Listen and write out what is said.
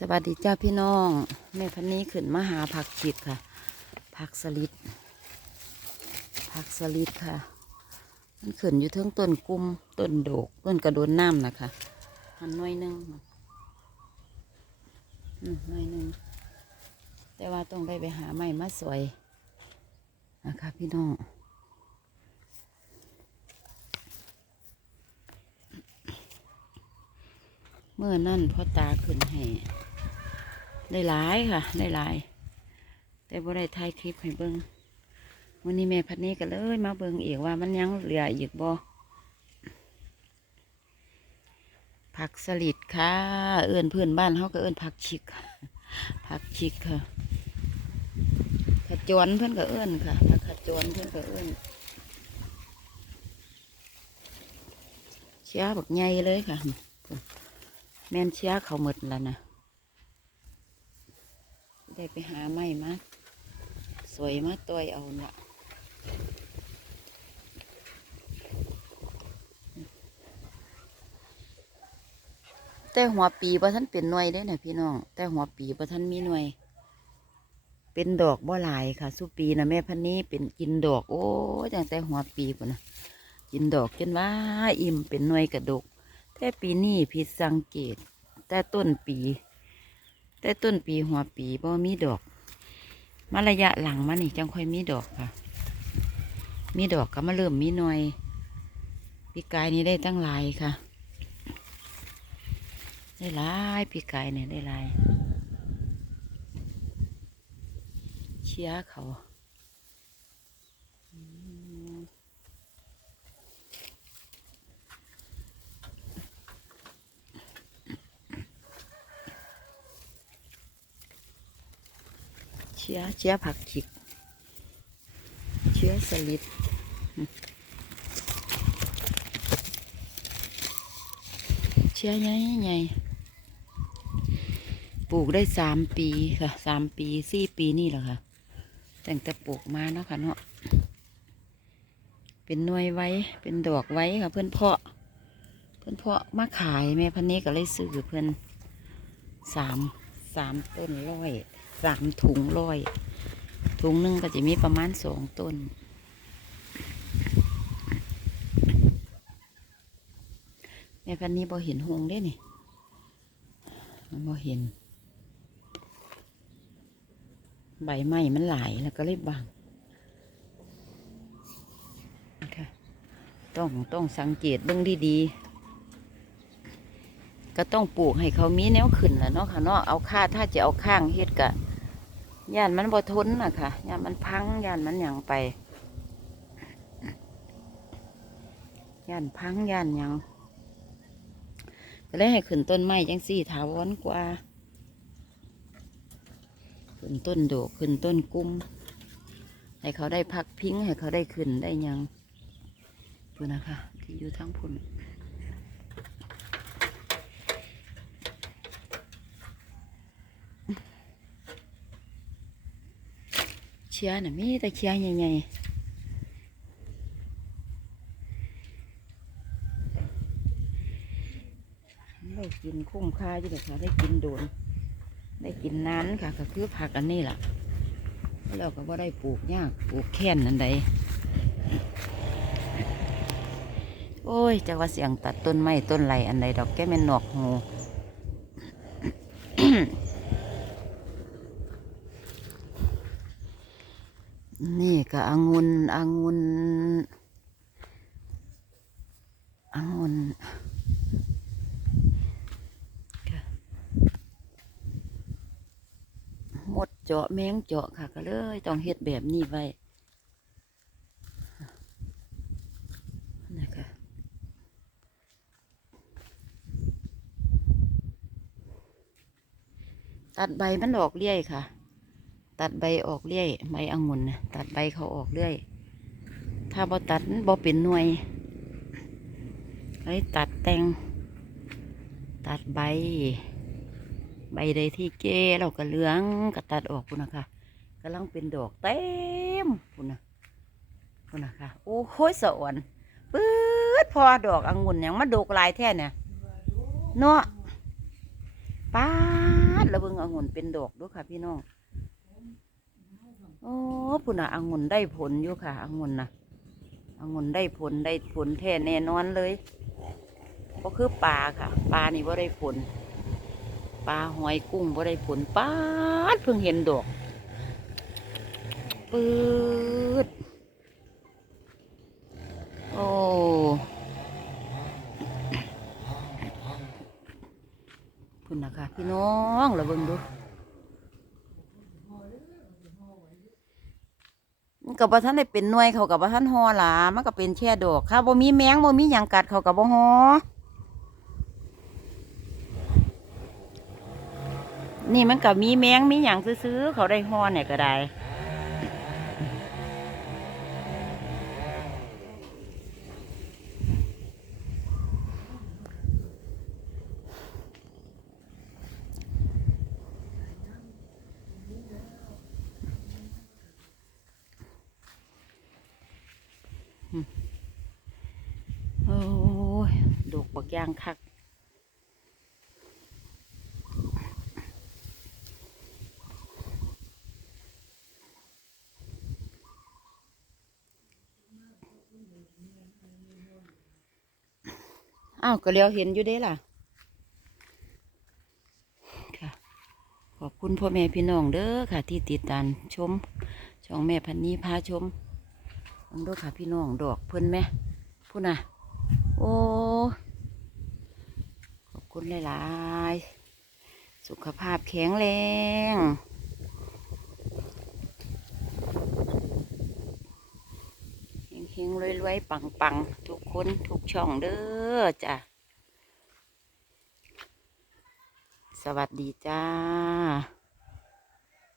สวัสดีจ้าพี่น้อง แม่พันนี้ขึ้นมาหาผักจิตค่ะ ผักสลิด ผักสลิดค่ะ มันขึ้นอยู่เทิงต้นกุมต้นโดกต้นกระโดนน้ำนะคะหันหน่อยหนึงอืมหน่อยหนึงแต่ว่าต้องได้ไปหาไม้มาสวยนะคะพี่น้องเมื่อนั่นพ่อตาขึ้นให้ ได้หลายค่ะ ได้หลาย แต่บ่ได้ถ่ายคลิปให้เบิงวันนี้แม่พัดนี้ก็เลยมาเบิ้งอีกว่ามันยังเหลืออีกบ่ผักสลิดค่ะ เอื้อนเพื่อนบ้านเขาก็เอื้อนผักชิกผักชิกค่ะขจรเพื่อนก็เอื้อนค่ะผักขจรเพื่อนก็เอื้อนเชียบักใหญ่เลยค่ะ แม่นเชียเขาหมดแล้วนะ ได้ไปหาไม้มาสวยมาตัวเอาละแต่หัวปีบ่ท่านเป็นหน่วยเด้นะพี่น้อง แต่หัวปีบ่ท่านมีหน่วย เป็นดอกบ่หลายค่ะสุปีนะแม่พันนี้เป็นกินดอก โอ้ยจังแต่หัวปีปุ่นนะกินดอกจนว่าอิ่มเป็นหน่วยกระดก แต่ปีนี้ผิดสังเกต แต่ต้นปี แต่ต้นปีหัวปีบ่มีดอกมาระยะหลังมานี่จังค่อยมีดอกค่ะ มีดอกก็มาเริ่มมีหน่อยปีกายนี้ได้ตั้งลายค่ะ ได้ลายปีกายเนี่ยได้ลายเชียร์เขา ชียร์เชียร์ผักขิก เชื้อสลิดเชื้อใหญ่ใหญ่ปลูกได้สามปีค่ะสามปีสี่ปีนี่แหละค่ะตั้งแต่ปลูกมาเนาะค่ะเนาะเป็นหน่วยไว้เป็นดอกไว้ค่ะ เพื่อนเพาะ เพื่อนเพาะมาขายแม่พันนี้ก็เลยซื้อเพื่อนสามสามต้นร้อย สามถุงร้อยถุงหนึ่งก็จะมีประมาณสองต้น แม่พันนี้บ่เห็นหงได้นี่มันบ่เห็น ใบไม้มันหลายแล้วก็เลยบางนะคะต้องต้องสังเกตเบื้องดีๆก็ต้องปลูกให้เขามีแนวขึ้นแหละเนาะค่ะเนาะเอาค่าถ้าจะเอาข้างเฮ็ดกะ ย่านมันบ่ทนนะค่ะย่านมันพังย่านมันหยังไปย่านพังย่านหยังก็เลยให้ขึ้นต้นไม้จังสี่ถาวรกว่า ขึ้นต้นโดกขึ้นต้นกุ้มให้เขาได้พักพิงให้เขาได้ขึ้นได้ยังดูนะคะ ที่อยู่ทั้งพุ่น เชียร์น่ะมีแต่เชียร์ใหญ่ๆได้กินคุ้มค่าอยู่เลยค่ะได้กินโดน ได้กินนานค่ะ ก็คือผักอันนี้ล่ะแล้วก็ว่าได้ปลูกยากปลูกแค่นนั่นใดโอ้ยจะว่าเสียงตัดต้นไม้ต้นไรอันใดดอกแก้แม่นหนวกหู นี่ก็องุนองุนองุ่นหมดเจาะแมงเจาะค่ะ ก็เลยต้องเฮ็ดแบบนี้ไว้นะคะตัดใบมันออกเรื่ยค่ะ ตัดใบออกเรื่อย ใบองุ่นนะตัดใบเขาออกเรื่อย ถ้าบ่ตัดบ่เป็นหน่วยเลยตัดแตงตัดใบ ใบใดที่เก้เราก็เหลืองก็ตัดออกพุ่นนะคะกำลังเป็นดอกเต็มพุ่นนะพุ่นนะคะโอ้โหสะอ่อนปื๊ดพอดอกองุ่นย่างมาดกลายแท่เนี่ยเนาะป้าดดแล้วเบิ่งองุ่นเป็นดอกด้วยค่ะพี่น้อง โอ้พุ่นน่ะองุ่นได้ผลอยู่ค่ะองุ่นน่ะองุ่นได้ผลได้ผลแท้แน่นอนเลยก็คือปลาค่ะปลานี่ว่าได้ผลปลาหอยกุ้งว่าได้ผลป้าดเพิ่งเห็นดอกปืดโอ้พุ่นนะคะพี่น้องระเบิงดู มันกับว่าท่านได้เป็นหน่วยเขากับว่าท่านหอหลามันก็เป็นแค่ดอกค่ะบ่มีแมงบ่มีหยังกัดเขากับบ่หอนี่มันกับมีแมงมีหยังซื้อๆเขาได้หอเนี่ยก็ได้โอ้ยดอกบัก ย่างคักอ้าวก็เลี้ยวเห็นอยู่เด้ล่ะค่ะ ขอบคุณพ่อแม่พี่น้องเด้อค่ะ ที่ติดตามชมช่องแม่พันนี้พาชมลองดูค่ะพี่น้องดอกเพิ่นไหมพูดน่ะโอ้ คุณหลาย ๆ สุขภาพแข็งแรงเฮงๆรวยๆ ปัง ๆ ทุกคนทุกช่องเด้อจ้ะ สวัสดีจ้า